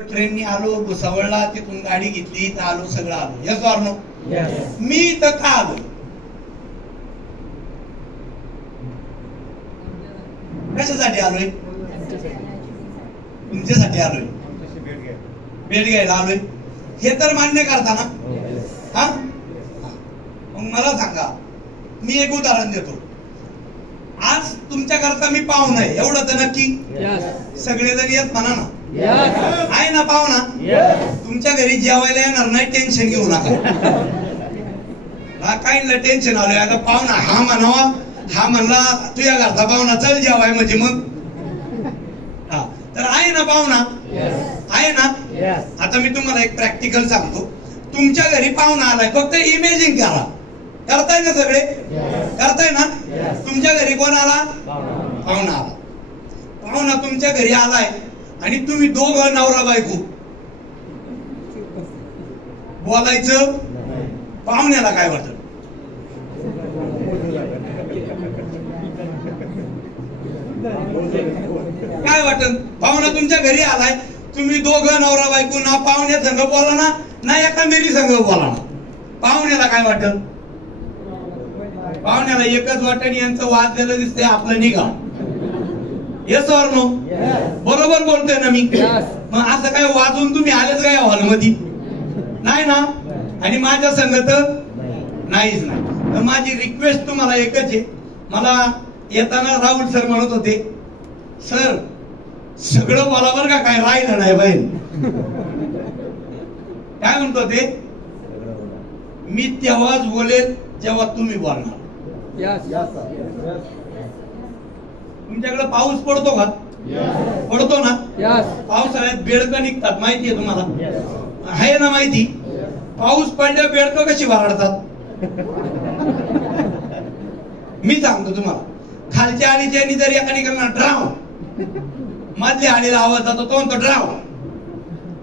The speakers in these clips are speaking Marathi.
ट्रेननी आलो, भुसावळला, तिथून गाडी घेतली, इथं आलो, सगळं आलो. Yes or no? मी इथं का आलो? कशासाठी आलोय? तुमच्यासाठी आलोय, भेट घ्यायला आलोय. हे तर मान्य करता ना? हा, मग मला सांगा, मी एक उदाहरण देतो. आज तुमच्याकरता मी पाहुणा आहे, एवढं तर नक्की? सगळेजण येत म्हणा ना. आहे ना पाहुणा? तुमच्या घरी जेवायला येणार नाही, टेन्शन घेऊ नका. काहींना टेन्शन आलं, आता पाहुणा हा म्हणावा, हा म्हणला तुझ्या घरचा पाहुणा चल जेवाय म्हणजे मग. हा, तर आहे ना पाहुणा? आहे ना? आता मी तुम्हाला एक प्रॅक्टिकल सांगतो. तुमच्या घरी पाहुणा आलाय, फक्त इमेजिंग करा. करताय ना सगळे? करताय ना? तुमच्या घरी कोण आला? पाहुणा आला. पाहुणा तुमच्या घरी आलाय आणि तुम्ही दोघं नवरा बायको. बोलायचं? पाहुण्याला काय वाटत? काय वाटत? पाहुणा तुमच्या घरी आलाय, तुम्ही दोघं नवरा बायको, ना पाहुण्या संघ बोला ना एका मेरी संघ बोला ना. पाहुण्याला काय वाटत? पाहुण्याला एकच वाटण, यांचं वाजलेलं दिसतंय, आपलं निघा. Yes or no? बरोबर बोलतोय ना मी? मग असं काय वाजून तुम्ही आलेच काय हॉलमध्ये? नाही ना? आणि माझ्या संघ तर नाहीच नाही. तर माझी रिक्वेस्ट तुम्हाला एकच आहे. मला येताना राहुल सर म्हणत होते, सर सगळं बोला बरं का, काय राहिलं नाही बाहेर. काय म्हणतो ते? मी तेव्हाच बोलेल जेव्हा तुम्ही बोलणार. तुमच्याकडे पाऊस पडतो का? पडतो ना? पावसाळ्यात बेडकं निघतात, माहितीये तुम्हाला? आहे ना माहिती? पाऊस पडल्यावर बेडकं कशी वराडतात? मी सांगतो तुम्हाला. खालच्या आळीच्या जर एकाने करणार ड्राव, मधल्या आळीला आवाज जातो, तो म्हणतो ड्राव.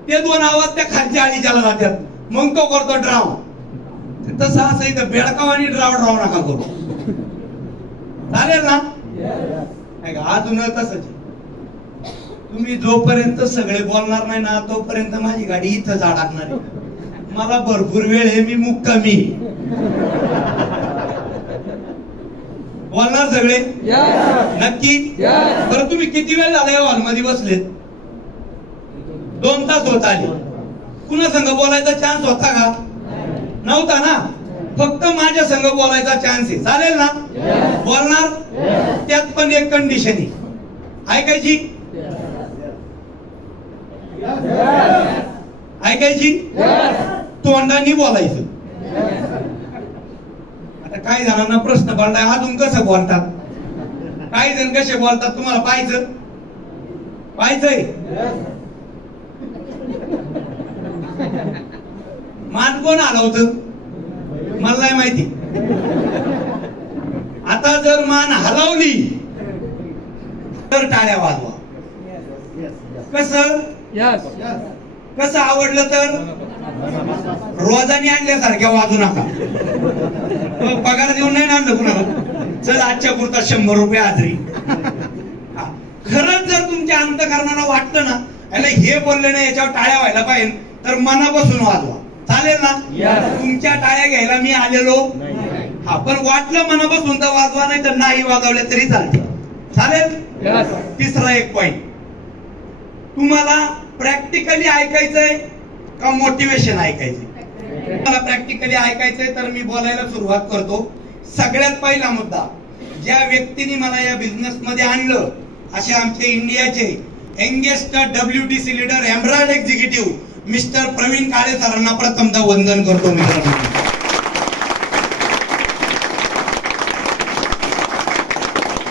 ते दोन आवाज त्या खालच्या आळीच्याला जातात, मग तो करतो ड्राव. तसं असं इथं बेडकाव आणि ड्राव नका करू. चालेल ना? अजून तसंच. तुम्ही जोपर्यंत सगळे बोलणार नाही ना, तोपर्यंत माझी गाडी इथंच अडकणार आहे. मला भरपूर वेळ आहे, मी मुक्कामी. बोलणार सगळे? नक्की? बरं, तुम्ही किती वेळ झाला हॉल मध्ये बसले? 2 तास होत आले. कुणा संघ बोलायचा चान्स होता का? नव्हता ना? फक्त माझ्या संघ बोलायचा चान्स आहे. चालेल ना? बोलणार? त्यात पण एक कंडिशन आहे. ऐकायची? ऐकायची? तोंडाने बोलायचं. आता काही जणांना प्रश्न पडलाय, अजून कसं बोलतात? काही जण कसे बोलतात तुम्हाला पाहायचं? पाहायचंय? मान कोण हलवतं? मला नाही माहिती. आता जर मान हलवली तर टाळ्या वाजवा. कसं? कसं आवडलं तर? रोजाने आणल्यासारख्या वाजू नका. पगार देऊन नाही आणलं कुणाला, चल आजच्या पुरता 100 रुपये हाजरी. खरंच जर तुमच्या अंतःकरणाला वाटलं ना, याला हे बोलले ना, याच्यावर टाळ्या व्हायला पाहिजे, तर मनापासून वाजवा. चालेल ना? तुमच्या टाळ्या घ्यायला मी आलेलो. हा, पण वाटलं मनापासून तर वाजवा, नाही तर नाही वाजवले तरी चालते. चालेल? तिसरा एक पॉइंट, तुम्हाला प्रॅक्टिकली ऐकायचंय का मोटिवेशन ऐकायचंय? मला प्रॅक्टिकली ऐकायचंय तर मी बोलायला सुरुवात करतो. सगळ्यात पहिला मुद्दा, ज्या व्यक्तीने मला या बिझनेस मध्ये आणलं, असे आमचे इंडियाचे youngest WTC leader, emerald executive mister Praveen Kale सरांना प्रथमतः वंदन करतो. मित्रांनो,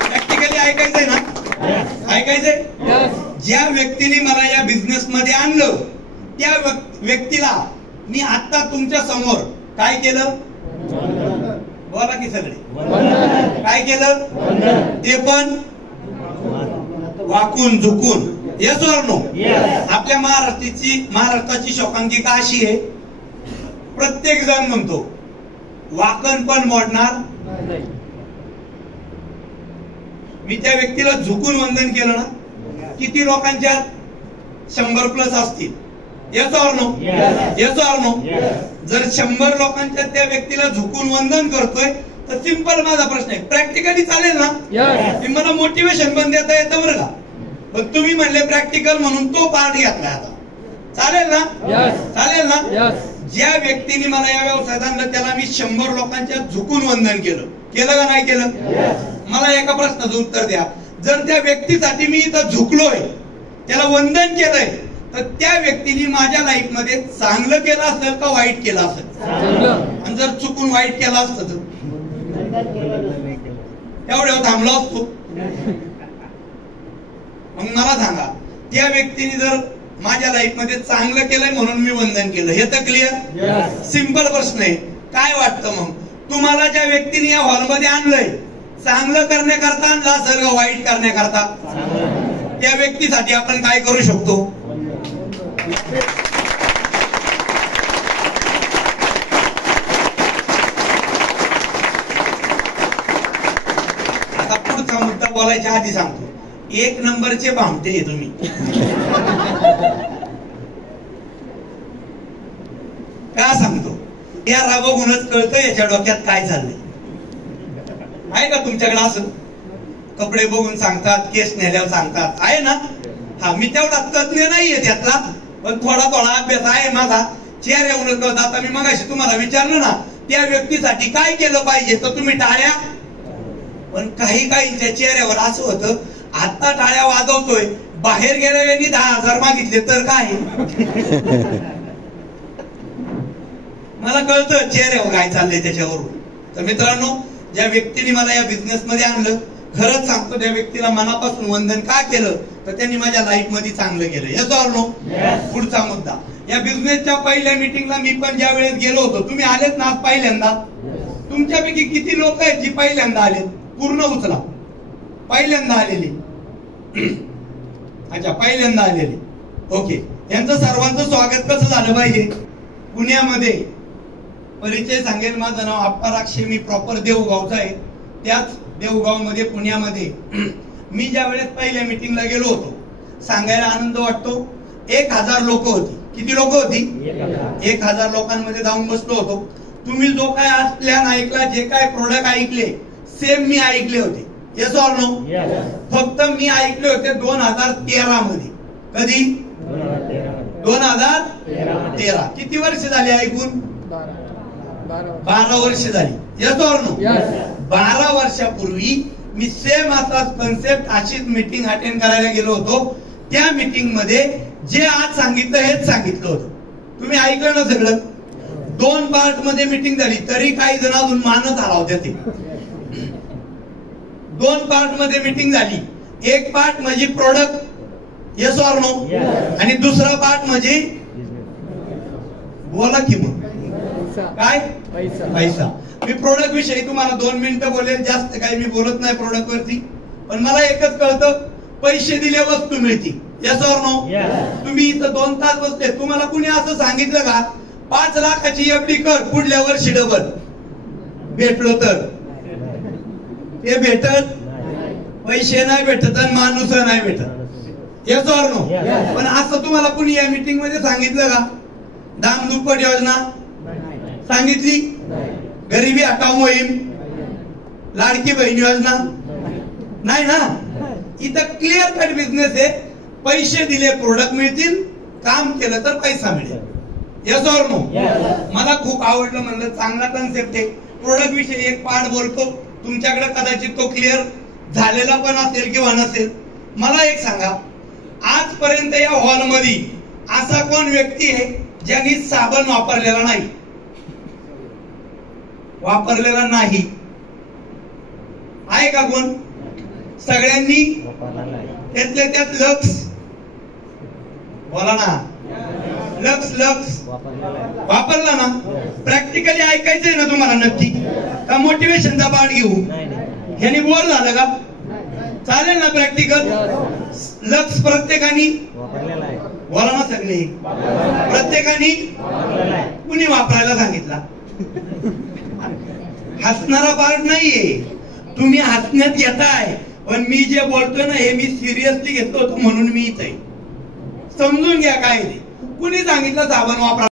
प्रॅक्टिकली ऐकायचंय ना? ऐकायचंय? ज्या व्यक्तीने मला या बिझनेस मध्ये आणलं, त्या व्यक्तीला मी आता तुमच्या समोर काय केलं? बोला की सगळे. काय केलं? ते पण वाकून झुकून. Yes or no? आपल्या महाराष्ट्राची शोकांकिका अशी आहे, प्रत्येक जण म्हणतो वाकण पण मोडणार. मी त्या व्यक्तीला झुकून वंदन केलं ना, किती लोकांच्या 100+ असतील. Yes or no? Yes or no? जर 100 लोकांच्या त्या व्यक्तीला झुकून वंदन करतोय तर सिंपल माझा प्रश्न आहे, प्रॅक्टिकली चालेल ना? मला मोटिवेशन पण देता येतं बरं का, पण तुम्ही म्हणले प्रॅक्टिकल म्हणून तो पार्ट घेतला आता. चालेल ना? चालेल ना? ज्या व्यक्तीने मला या व्यवसायात आणलं त्याला मी 100 लोकांच्या झुकून वंदन केलं का नाही केलं? मला एका प्रश्नाचं उत्तर द्या. जर त्या व्यक्तीसाठी मी इथं झुकलोय, त्याला वंदन केलंय, तर त्या व्यक्तीने माझ्या लाईफ मध्ये चांगलं केलं असेल का वाईट केलं असेल? आणि जर चुकून वाईट केलं असतं तर एवढ्या थांबलो असतो? मग मला सांगा, त्या व्यक्तीने जर माझ्या लाईफ मध्ये चांगलं केलंय म्हणून मी वंदन केलं, हे तर क्लिअर? सिंपल प्रश्न आहे. काय वाटतं मग तुम्हाला, ज्या व्यक्तीने या हॉलमध्ये आणलंय चांगलं करण्याकरता आणलं असेल का वाईट करण्याकरता? त्या व्यक्तीसाठी आपण काय करू शकतो? आता पुढचा मुद्दा बोलायच्या आधी सांगतो, 1 नंबरचे भामटे तुम्ही. का सांगतो? या राबवूनच कळतं याच्या डोक्यात काय चाललंय. आहे का तुमच्याकडे असं? कपडे बघून सांगतात, केस नेल्यावर सांगतात, आहे ना? हा, मी तेवढा तज्ञ नाहीये त्यातला, पण थोडा अभ्यास आहे माझा. चेहऱ्यावरून कळत. आता मी मगाशी तुम्हाला विचारलं ना, त्या व्यक्तीसाठी काय केलं पाहिजे, तर तुम्ही टाळ्या. पण काहींच्या चेहऱ्यावर असं होतं, आता टाळ्या वाजवतोय, बाहेर गेल्या वेळी 10,000 मागितले तर काय? मला कळतं चेहऱ्यावर काय चाललंय त्याच्यावरून. तर मित्रांनो, ज्या व्यक्तीने मला या बिझनेस मध्ये आणलं, खरंच सांगतो त्या व्यक्तीला मनापासून वंदन का केलं, तर त्यांनी माझ्या लाईफ मध्ये चांगलं केलं. Yes or no? पुढचा मुद्दा, या बिझनेसच्या पहिल्या मीटिंगला मी पण ज्या वेळेस गेलो होतो, तुम्ही आलेत ना आज पहिल्यांदा? तुमच्यापैकी किती लोक आहेत जी पहिल्यांदा आलेत? पूर्ण उचला. पहिल्यांदा आलेली. अच्छा, पहिल्यांदा आलेली. ओके, यांचं सर्वांचं स्वागत कसं झालं पाहिजे? पुण्यामध्ये परिचय सांगेल, माझं नाव आप्पा राक्षे, मी प्रॉपर देऊगावचा आहे. त्याच देऊगाव मध्ये पुण्यामध्ये मी ज्या वेळेस पहिल्या मीटिंगला गेलो होतो, सांगायला आनंद वाटतो, 1000 लोक होती. किती लोक होती? 1000 लोकांमध्ये जाऊन बसलो होतो. तुम्ही जो काय आज प्लॅन ऐकला, जे काय प्रोडक्ट ऐकले, सेम मी ऐकले होते. Yes or no? फक्त मी ऐकले होते 2013 मध्ये. कधी? 2013. किती वर्ष झाली ऐकून? 12 वर्ष झाली. Yes or no? 12 वर्षापूर्वी मी सेम असाच कन्सेप्ट, अशीच मीटिंग अटेंड करायला गेलो होतो. त्या मीटिंग मध्ये जे आज सांगितलं हेच सांगितलं होतं. तुम्ही ऐकलं ना सगळं? 2 पार्ट मध्ये मीटिंग झाली, तरी काही जण अजून मानत आला होत्या. ते 2 पार्ट मध्ये मीटिंग झाली. एक पार्ट म्हणजे प्रोडक्ट, येस ऑर नो, आणि दुसरा पार्ट म्हणजे बोला की मग काय? पैसा. मी प्रोडक्ट विषयी तुम्हाला 2 मिनिटं बोलेल, जास्त काही मी बोलत नाही प्रोडक्ट वरती. पण मला एकच कळतं, पैसे दिले वस्तू मिळती. Yes or no? तुम्ही इथं 2 तास बसले, तुम्हाला कुणी असं सांगितलं का 5 लाखाची एफडी कर, पुढल्या वर्षी डबल? भेटलो तर ते भेटत, पैसे नाही भेटत आणि माणूस नाही भेटत. Yes or no? पण असं तुम्हाला कुणी या मीटिंग मध्ये सांगितलं का? दामदुप्पट योजना सांगितली? गरिबी हटाव मोहीम, लाडकी बहीण योजना नाही ना? इथं क्लिअर कट बिझनेस आहे. पैसे दिले प्रोडक्ट मिळतील, काम केलं तर पैसा मिळेल. Yes or no? मला खूप आवडलं, म्हणलं चांगला कन्सेप्ट आहे. प्रोडक्ट विषयी एक पार्ट बोलतो, तुमच्याकडे कदाचित तो क्लिअर झालेला पण असेल किंवा नसेल. मला एक सांगा, आजपर्यंत या हॉल मध्ये असा कोण व्यक्ती आहे ज्यांनी साबण वापरलेला नाही? वापरलेला नाही आहे का कोण? सगळ्यांनी त्यातल्या त्यात लक्स, बोला ना, लक्स वापरला ना? प्रॅक्टिकली ऐकायचंय ना तुम्हाला नक्की? का मोटिवेशनचा पार्ट घेऊ? ह्यानी बोर झालं का? चालेल ना प्रॅक्टिकल? लक्स प्रत्येकाने बोला ना, सगळे प्रत्येकाने. कुणी वापरायला सांगितला? हसणारा पार्ट नाहीये, तुम्ही हसण्यात येताय. पण मी जे बोलतोय ना, हे मी सिरियसली घेतलं होतं म्हणून मी इथे. समजून घ्या काय ते. कुणी सांगितलं साबण वापरा